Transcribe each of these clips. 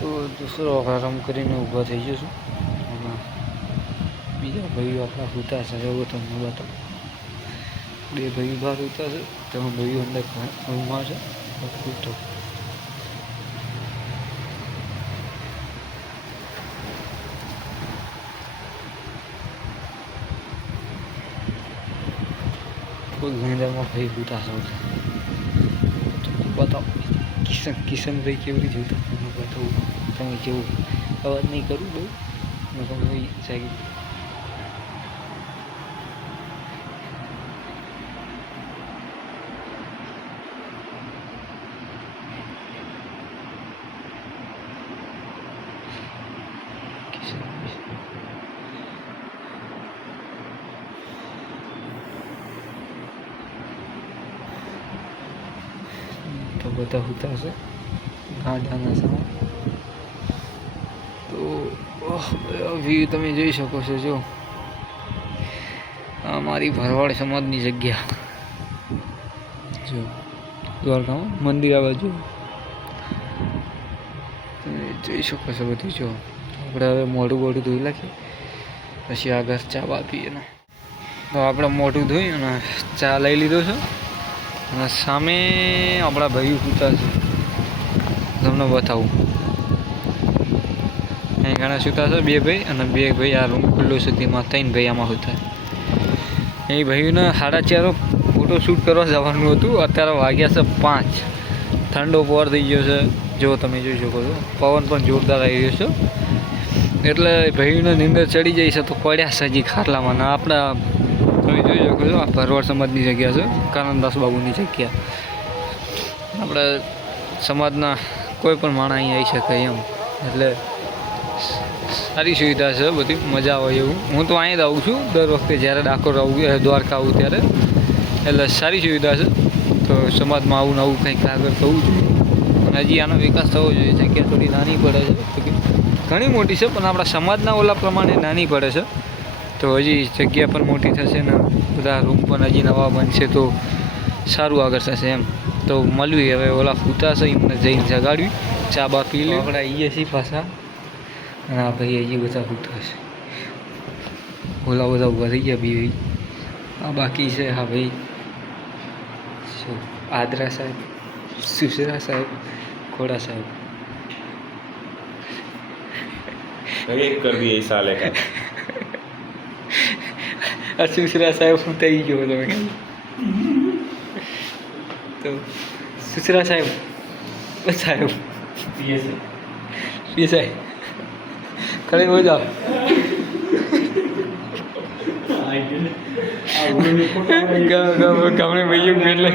તો દૂસરો આરામ કરીને ઊભા થઈ જશું અને બીજા ભાઈઓ આપણા સૂતા છે એવું તમને બતાવું. બે ભાઈઓ બહાર સૂતા છે, ત્રણ ભાઈઓ અંદર રૂમમાં છે. સૂતો ગાંજામાં ભાઈ સૂતા છે. બતાવો કિશનભાઈ કેવી રીતે જોતા તમને બતાવું. તમે કેવું અવાજ નહીં કરું બહુ તમે જાગી તો બધા સૂતા છે ગાંજાના સમય. તો વ્યૂ તમે જોઈ શકો છો. જો આ મારી ભરવાડ સમાજની જગ્યા જો દ્વારકામાં મંદિર આ બાજુ તમે જોઈ શકો છો બધું. જો આપણે હવે મોઢું બોઢું ધોઈ નાખીએ પછી આગળ ચા આપીએ ને. તો આપણે મોઢું ધોઈ અને ચા લઈ લીધો છે અને સામે આપણા ભાઈઓ સૂતા છે. તમને બતાવું અહીં ઘણા સૂતા છે બે ભાઈ અને બે ભાઈ આ રૂમ ખુલ્લો છે તેમાં ત્રણ ભાઈ આમાં સૂતા. એ ભાઈઓને 4:30 ફોટો શૂટ કરવા જવાનું હતું. અત્યારે વાગ્યા છે 5. ઠંડો પવર થઈ ગયો છે જો તમે જોઈ શકો છો. પવન પણ જોરદાર આવી રહ્યો છે એટલે ભાઈઓને નીંદર ચડી જાય છે તો પડ્યા છે હજી ખાટલામાં. આપણા તમે જોઈ શકો છો આ ભરવાડ સમાજની જગ્યા છે, કાનનદાસ બાબુની જગ્યા. આપણા સમાજના કોઈ પણ માણસ અહીં આવી શકે એમ એટલે સારી સુવિધા છે બધી. મજા આવે એવું. હું તો અહીં જ આવું છું દર વખતે જ્યારે ડાકોર આવું દ્વારકા આવું ત્યારે. એટલે સારી સુવિધા છે. તો સમાજમાં આવું નવું કંઈક આગળ થવું જોઈએ અને હજી આનો વિકાસ થવો જોઈએ. જગ્યા થોડી નાની પડે છે, ઘણી મોટી છે પણ આપણા સમાજના ઓલા પ્રમાણે નાની પડે છે. તો હજી જગ્યા પણ મોટી થશે ને બધા રૂમ પણ હજી નવા બનશે તો સારું આગળ થશે એમ. તો મળવી હવે ઓલા સૂતા છે એમને જઈને જગાડવી, ચા બા પી લે. આપણે આવીએ છીએ પાછા અને આ ભાઈ હજી બધા સૂતા છે. ઓલા બધા ઊભા થઈ ગયા બી. આ બાકી છે હા ભાઈ આદરા સાહેબ, સુસરા સાહેબ, ઘોડા સાહેબ. एक कर दिए साले का. सुसरा साहेब થઈ ગયો તમે. તો સુસરા સાહેબ સાહેબ પીએસઆઈ ખરે હો જાઓ. ગામડે ભાઈઓ એટલે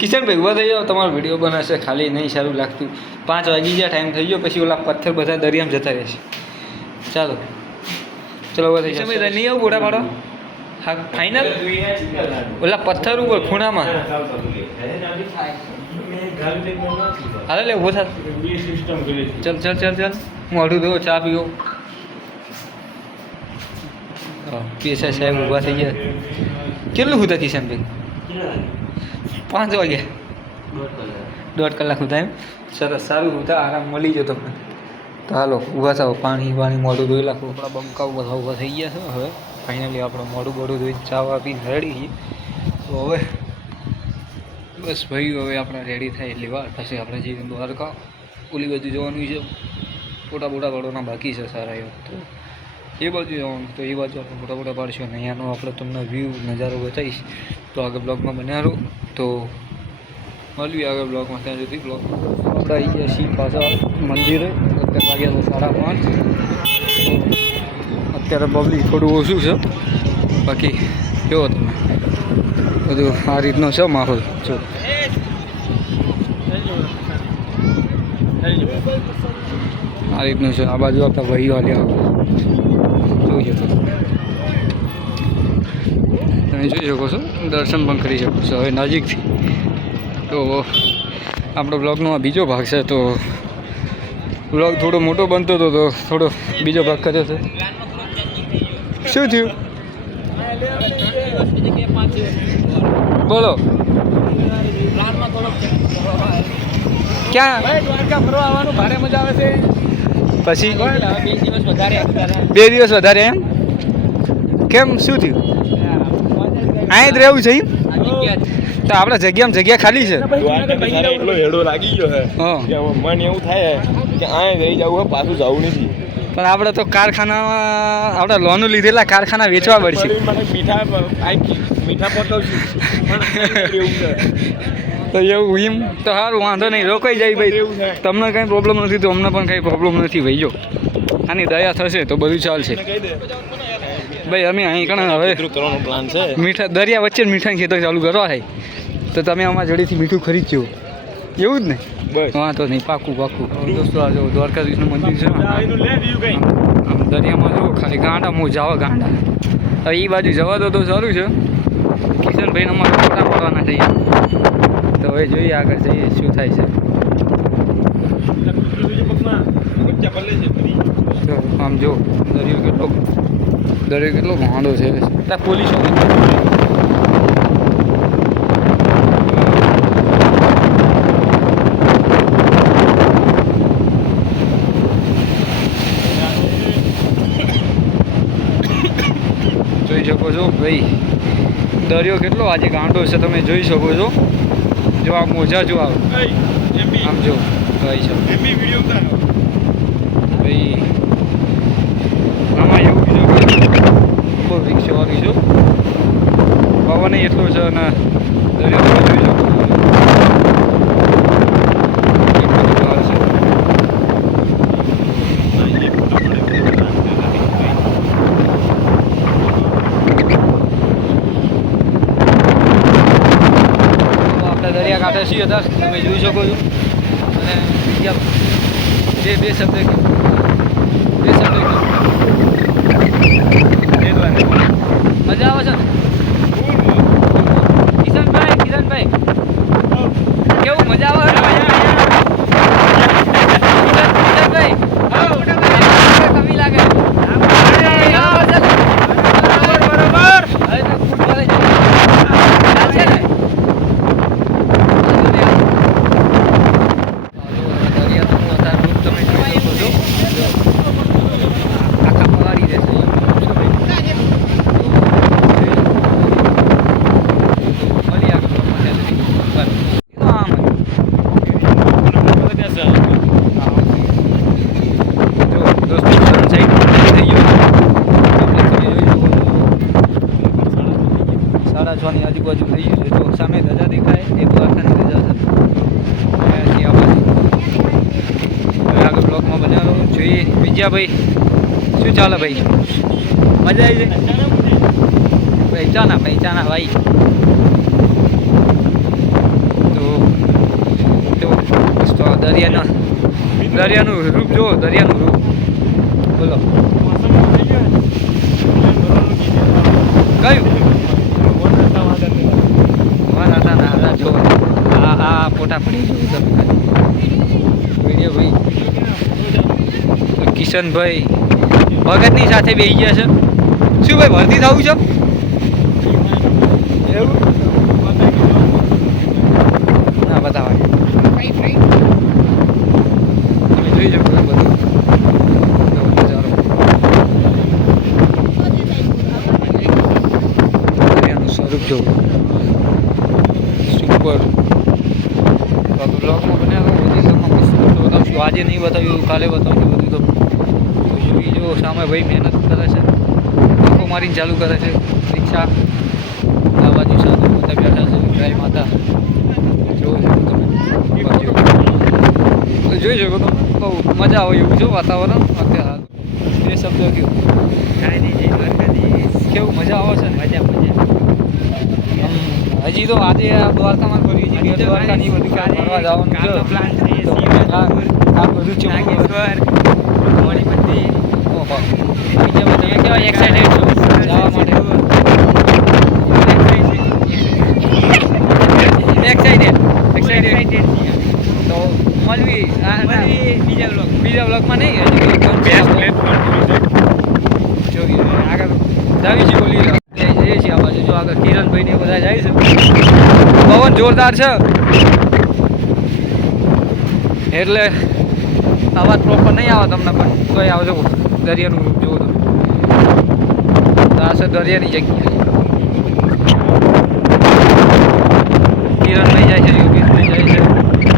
કિશનભાઈ ઉભા થઈ જાઓ. તમારો વિડીયો બનાવશે ખાલી નહીં સારું લાગતું. 5 વાગી ગયા, ટાઈમ થઈ ગયો. પછી ઓલા પથ્થર બધા દરિયામાં જતા રહેશે. ચાલો ચલો ઉભા થઈ જાઓ. નહીં આવું ગોડા પાડો. હા ફાઇનલ. ઓલા પથ્થર ઉપર ખૂણામાં હાલે લે ઉભો થા. ચલ ચલ ચલ ચલ મોઢું ધો, ચા પીવો. પીએસઆઈ સાહેબ ઊભા થઈ ગયા. કેટલું હતા કિશનભાઈ? 5 વાગ્યા, 1.5 કલાક હતા એમ. સરસ, સારું હતા, આરામ મળી જતો. તો હાલો ઊભા થાવ, પાણી મોઢું ધોઈ નાખો. આપણા બંકાઓ બધા ઊભા થઈ ગયા છે. હવે ફાઇનલી આપણું મોઢું ધોઈને ચા આપીને રેડી છીએ. તો હવે બસ ભાઈ હવે આપણે રેડી થાય એટલી વાર પછી આપણે જઈએ દ્વારકા. ઓલી બાજુ જવાનું છે, ફોટા પાડવાના બાકી છે સારા એવા. તો એ બાજુ જવાનું, તો એ બાજુ આપણે ફોટા પાડશું અને અહીંયાનો આપણે તમને વ્યૂ નજારો બતાવીશ. તો આગળ બ્લોગમાં બન્યા રહો. તો મળીએ આગળ બ્લોગમાં. ત્યાં સુધી બ્લોગ આપણે આવી ગયા છીએ પાછા મંદિરે. અત્યારે વાગ્યા છે 5:30. અત્યારે પબ્લિક થોડું ઓછું છે, બાકી કેવો તમે બધું આ રીતનો છે માહોલ. જો આ રીતનું છે. આ બાજુ આપણા ભાઈઓ હાલ્યા જોઈ શકો તમે જોઈ શકો છો, દર્શન પણ કરી શકો છો હવે નજીકથી. તો આપણો બ્લોગનો આ બીજો ભાગ છે. તો બ્લોગ થોડો મોટો બનતો હતો તો થોડો બીજો ભાગ કર્યો છે. શું થયું બોલો? ક્યાં દ્વારકા ફરવા આવવાનું ભારે મજા આવે છે. પછી 2 દિવસ વધારે 2 દિવસ વધારે એમ કેમ શું થયું અહીં જ રહેવું છે એમ? તો આપણે જગ્યા ખાલી છે દ્વારકા તો સારા એટલો હેડો લાગી ગયો છે હા કે હવે મન એવું થાય કે આ રહી જવું હોય પાછું જવું નથી. પણ આપણે તો કારખાનામાં આપણે લોનું લીધેલા કારખાના વેચવા પડશે મને મીઠા પતાવશું પણ એવું છે. તો એવું એમ તો સારું વાંધો નહીં રોકાઈ જાય ભાઈ તમને કાંઈ પ્રોબ્લેમ નથી તો અમને પણ કાંઈ પ્રોબ્લેમ નથી ભાઈ જો આની દયા થશે તો બધું ચાલશે કહી દે ભાઈ અમે અહીં કણ હવે મિત્રો કરવાનો પ્લાન છે. મીઠા દરિયા વચ્ચે જ મીઠાની ખેતર ચાલુ કરવા છે તો તમે અમારા જોડેથી મીઠું ખરીદજો એવું જ ને બસ વાંધો નહીં પાકું દોસ્તો આ જો દ્વારકાધીશનું મંદિર છે આનું લે બીજું કઈ આમ દરિયામાં જો ખાલી ગાંડા મોજાવા ગાંડા હવે એ બાજુ જવા દો તો સારું છે કિશનભાઈને અમારે ફોટા પાડવાના થઈએ તો હવે જોઈએ આગળ જઈએ શું થાય છે તો આમ જો દરિયો કેટલો ગાંડો છે ત્યાં પોલીસો જોઈ શકો છો ભાઈ દરિયો કેટલો આજે ગાંડો છે તમે જોઈ શકો છો જો આ મોજા જો આમ જો ભાઈ છે ભાઈ આમાં એવું છે બહુ રિક્ષો વાળી છો પવન એટલો છે અને દરિયો તમે જોઈ શકો છો દરિયાકાંઠે છીએ હતા તમે જોઈ શકો છો અને બીજા બે શબ્દ મજા આવે છે ને કિશનભાઈ કેવું મજા આવે કિશનભાઈ કમી લાગે ની આજુબાજુ થઈ ગયું છે જો સામે ધજા દેખાય એ દ્વારકાની ધજા છે હવે આગળ બ્લોકમાં બનાવો જોઈએ બીજા ભાઈ શું ચાલે ભાઈ મજા આવી જાય પૈસાના ભાઈ તો દરિયાનું રૂપ જુઓ દરિયાનું રૂપ બોલો કયું જો આ ફોટા પડી જોયું તમે વિડીયો ભાઈ કિશનભાઈ ભગતની સાથે બેસી ગયા છે શું ભાઈ ભરતી થવું છે એવું ના બતાવાય તમે જોઈ શકો બધું દરિયાનું સ્વરૂપ જોવું સુપર બ્લોગમાં બનાવ્યો બધી તમને મસ્ત બતાવશું આજે નહીં બતાવ્યું કાલે બતાવશું બધું તો બીજો સામે ભાઈ મહેનત કરે છે ધક્કો મારીને ચાલુ કરે છે રિક્ષા આ બાજુ સાથે બધા બેઠા છે ગાય માતા જોઈ શકો તમે જોઈ શકો તો બહુ મજા આવે એવું છે વાતાવરણ અત્યારે એ શબ્દ કેવું કાંઈ નહીં કેવું મજા આવે છે ને હજી તો આજે દ્વારકામાં કર્યું છે દ્વારકાની બધું કામ કરવા જવાનું છે પ્લાન છે આ બધું છે ઓહો બીજા બધા કેવા એક્સાઇટેડ છો જવા માટે એક્સાઇટેડ તો મળવી બીજા બ્લોગમાં નહીં હજી જોઈએ આગળ જાવી છીએ બોલી જઈએ છીએ આ બાજુ જો આગળ કિરણભાઈ ને બધા જાય છે પવન જોરદાર છે એટલે અવાજ પ્રોપર નહીં આવે તમને, પણ તોય આવજો. દરિયાનું જુઓ તમે, આ છે દરિયાની જગ્યા. કિરણભાઈ જાય છે, યોગેશભાઈ જાય છે,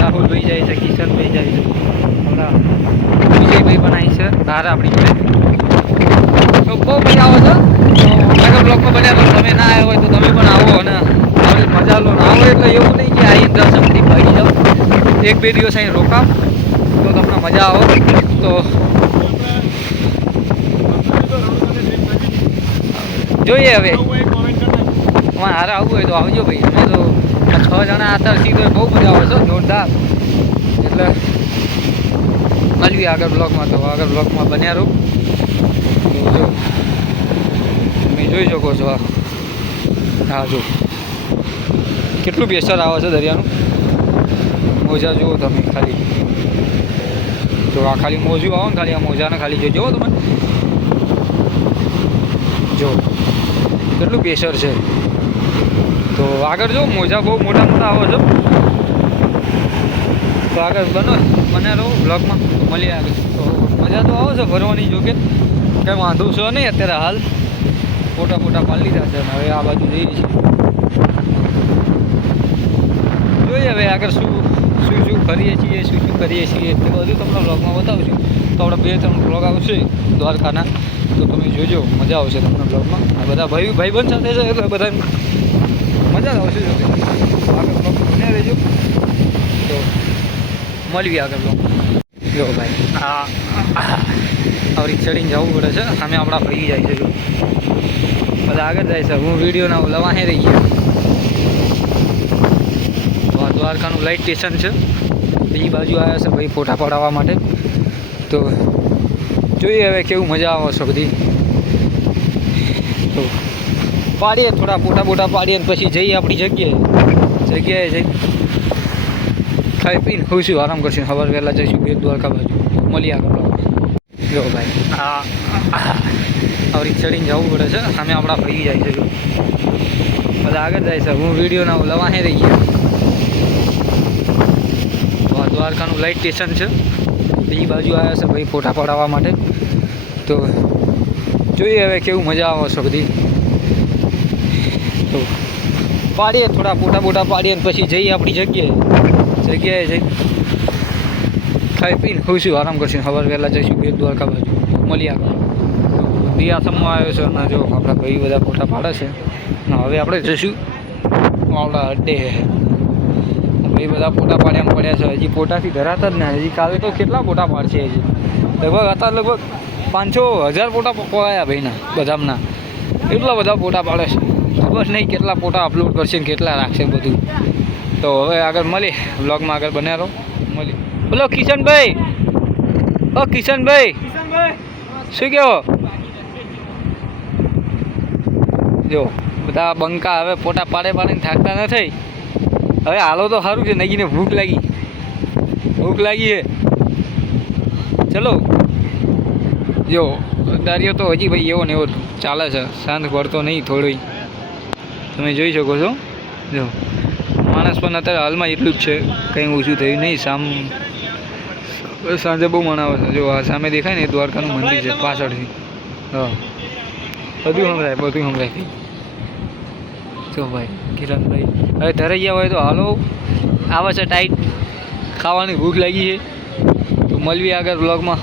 રાહુલભાઈ જાય છે, કિશનભાઈ જાય છે, હમણાં વિજયભાઈ પણ આવી છે બહાર આપણી જોડે. તો બહુ મજા આવે છે. આગળ બ્લોકમાં બન્યા તો તમે ના આવ્યા હોય તો તમે પણ આવો અને આવી મજા લો. આવો એટલે એવું નહીં કે અહીં દર્શનથી ભાગી જાઓ. 1-2 દિવસ અહીં રોકાવ તો તમને મજા આવે. તો જોઈએ હવે તમારે હારે આવવું હોય તો આવજો ભાઈ. અમે તો 6 જણા અત્યારથી તો બહુ મજા આવે છે, જોરદાર. એટલે મળીએ આગળ બ્લોકમાં. તો આગળ બ્લોકમાં બન્યા રહો. તો જો તમે જોઈ શકો છો, હા જો કેટલું પ્રેશર આવે છે દરિયાનું. મોજા જુઓ તમે ખાલી. તો આ ખાલી મોજું આવો ને, ખાલી આ મોજાને ખાલી જોજો તમે. જો કેટલું પ્રેશર છે. તો આગળ જો મોજા બહુ મોટા મોટા આવે છે. તો આગળ બને રહો બ્લોગમાં. મળીએ આગળ. તો મજા તો આવે છે ફરવાની. જો કે કંઈ વાંધો છે નહીં અત્યારે હાલ. ફોટા પાડી લીધા છે અને હવે આ બાજુ જઈએ છીએ. જોઈએ હવે આગળ શું કરીએ છીએ, શું કરીએ છીએ તે બધું તમને બ્લોગમાં બતાવશું. તો આપણે 2-3 બ્લોગ આવશે દ્વારકાના, તો તમે જોજો, મજા આવશે તમને બ્લોગમાં. આ બધા ભાઈબંધ સાથે છે એટલે બધા મજા જ આવશે. આગળ બ્લોગ બન્યા રહેજો. તો મળીએ આગળ બ્લોગ. જો ભાઈ આવડી ચડીને જવું પડે છે. સામે આપણા ભાઈ જાય છે, જો બધા આગળ જાય છે. હું વિડીયોના લવાહે રહી ગયા. તો આ દ્વારકાનું લાઇટ સ્ટેશન છે. એ બાજુ આવ્યા છે ભાઈ ફોટા પડાવવા માટે. તો જોઈએ હવે કેવું મજા આવે છે બધી. તો પાડીએ થોડા ફોટા પાડીએ ને પછી જઈએ આપણી જગ્યાએ જઈ ખાઈ પીને હોઈશું, આરામ કરશું. સવારે વહેલા જઈશું બેટ દ્વારકા બાજુ. મળીએ આગળ. જો ભાઈ આવડી ચડીને જવું પડે છે. સામે આપણા ભાઈ જાય છે, જો બધા આગળ જાય છે. હું વિડીયોના લવાહે રહી ગયા. તો આ દ્વારકાનું લાઇટ સ્ટેશન છે. એ બાજુ આવ્યા છે ભાઈ ફોટા પડાવવા માટે. તો જોઈએ હવે કેવું મજા આવે છે બધી. તો પાડીએ થોડા ફોટા પાડીએ ને પછી જઈએ આપણી જગ્યાએ જઈ ખાઈ પીને હોઈશું, આરામ કરશું. સવારે વહેલા જઈશું બેટ દ્વારકા બાજુ. મળીએ આગળ. દિયાસમમાં આવ્યો છે અને જો આપણા ભાઈ બધા ફોટા પાડે છે. અને હવે આપણે જઈશું આપણા અડ્ડે. ભાઈ બધા ફોટા પડ્યા છે. હજી ફોટાથી ધરાતા જ ના. હજી કાલે તો કેટલા ફોટા પાડશે હજી. લગભગ 500-1000 ફોટા પડાયા ભાઈના બધામના. એટલા બધા ફોટા પાડે છે. ખબર નહીં કેટલા ફોટા અપલોડ કરશે ને કેટલા રાખશે બધું. તો હવે આગળ મળીએ બ્લોગમાં. આગળ બન્યા રહો. મળીએ. બોલો કિશનભાઈ. કિશનભાઈ શું કહો? જો બધા બંકા હવે ફોટા પાડીને થાકતા નથી. હવે હાલો તો સારું છે. નગીને ભૂખ લાગી છે. ચલો જો દરિયો તો હજી ભાઈ એવો ને એવો ચાલે છે. શાંત પડતો નહીં થોડોય. તમે જોઈ શકો છો. જો માણસ પણ અત્યારે હાલમાં એટલું જ છે, કંઈ ઓછું થયું નહીં. સાંજે બહુ મનાવે છે. જો આ સામે દેખાય ને એ દ્વારકાનું મંદિર છે પાછળથી. હા બધું સંભળાય. જો ભાઈ કિરણભાઈ હવે ધરાઈ ગયા હોય તો હાલો. આવે છે ટાઈટ. ખાવાની ભૂખ લાગી છે. તો મળીએ આગળ બ્લોગમાં.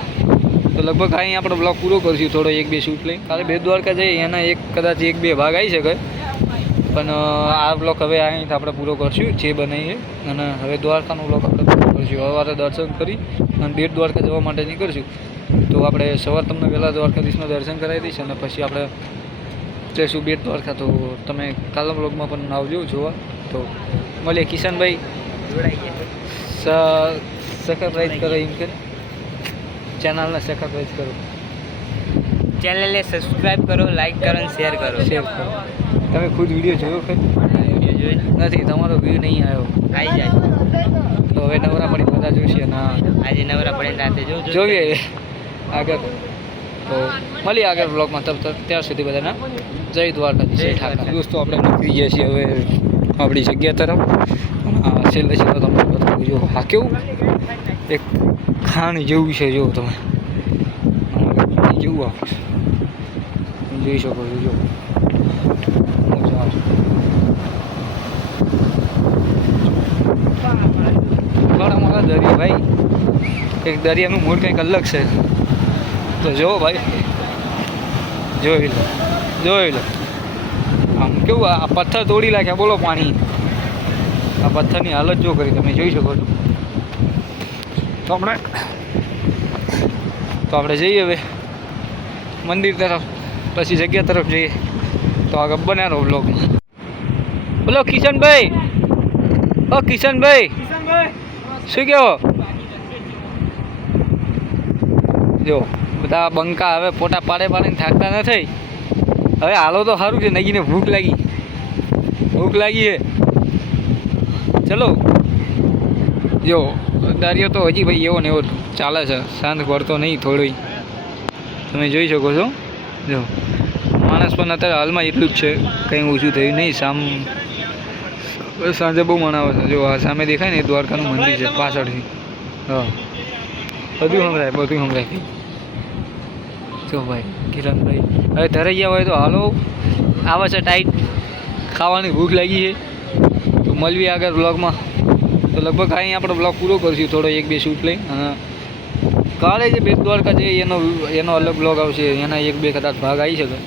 તો લગભગ અહીં આપણે બ્લોગ પૂરો કરીશું. થોડો 1-2 શૂટ લઈ કાલે બેટ દ્વારકા જઈએ. એના કદાચ 1-2 ભાગ આવી શકે. પણ આ બ્લોગ હવે અહીંથી આપણે પૂરો કરશું જે બનાવીએ. અને હવે દ્વારકાનો બ્લોગ આપણે પૂરો કરીશું. સવારે દર્શન કરી અને બેટ દ્વારકા જવા માટે નીકળશું. તો આપણે સવાર તમને પહેલાં દ્વારકાધીશના દર્શન કરાવી દઈશ અને પછી આપણે જઈશું બેટ દ્વારકા. તો તમે કાલના બ્લોગમાં પણ આવજો જોવા. તો મળીએ. કિશનભાઈ સબસ્ક્રાઈબ કરો. એમ કે ચેનલને સબસ્ક્રાઈબ કરો. ચેનલને સબસ્ક્રાઇબ કરો, લાઈક કરો અને શેર કરો. તમે ખુદ વિડીયો જોયો કે વિડીયો જોઈને નથી? તમારો વ્યૂ નહીં આવ્યો. આવી જાય. તો હવે નવરા પડી બધા જોઈશે. ના આજે નવરા પડે રાતે જોઈએ આગળ. તો મળીએ આગળ બ્લોગમાં. ત્યાં સુધી બધાના જય દ્વારકા. દોસ્તો આપણે નીકળી ગયા છીએ હવે આપણી જગ્યા તરફ. છેલ્લે તમને બતાવું. જો હા કેવું એક ખાણ જેવું છે, જો તમે જેવું આપીશ જોઈ શકો છો. જો મજા આવે. ઘણા મોટા દરિયા ભાઈ, એક દરિયાનું મૂળ કંઈક અલગ છે. તો જો ભાઈ જોઈ લો આમ કેવું આ પથ્થર તોડી નાખ્યા, બોલો પાણી. આ પથ્થરની હાલત જો કરી, તમે જોઈ શકો છો. તો આપણે જઈએ હવે મંદિર તરફ, પછી જગ્યા તરફ જઈએ. તો આગળ બન્યા રહો બ્લોગમાં. બોલો કિશનભાઈ, ઓ કિશનભાઈ શું કહો? જો બધા બંકા હવે પોટા પાડે પાડીને થાકતા નથી. હવે હાલો તો સારું છે, નગીને ભૂખ લાગી છે. ચલો જો દરિયો તો હજી ભાઈ એવો ને એવો ચાલે છે, શાંત પડતો નહીં થોડોય. તમે જોઈ શકો છો. જો માણસ પણ અત્યારે હાલમાં એટલું જ છે, કંઈ ઓછું થયું નહીં. સાંજે બહુ મનાવે છે. જો આ સામે દેખાય ને, દ્વારકાનું મંદિર છે પાછળથી. હા બધું સંભળાય. જો ભાઈ કિરણભાઈ હવે ધરાઈ ગયા હોય તો હાલો, આવે છે ટાઈટ, ખાવાની ભૂખ લાગી છે. તો મળવી આગળ બ્લોગમાં. તો લગભગ અહીં આપણે બ્લોગ પૂરો કરીશું, થોડો 1-2 શૂટ લઈ. અને કાલે જે બેટ દ્વારકા છે એનો અલગ બ્લોગ આવશે, એના 1-2 કદાચ ભાગ આવી શકે.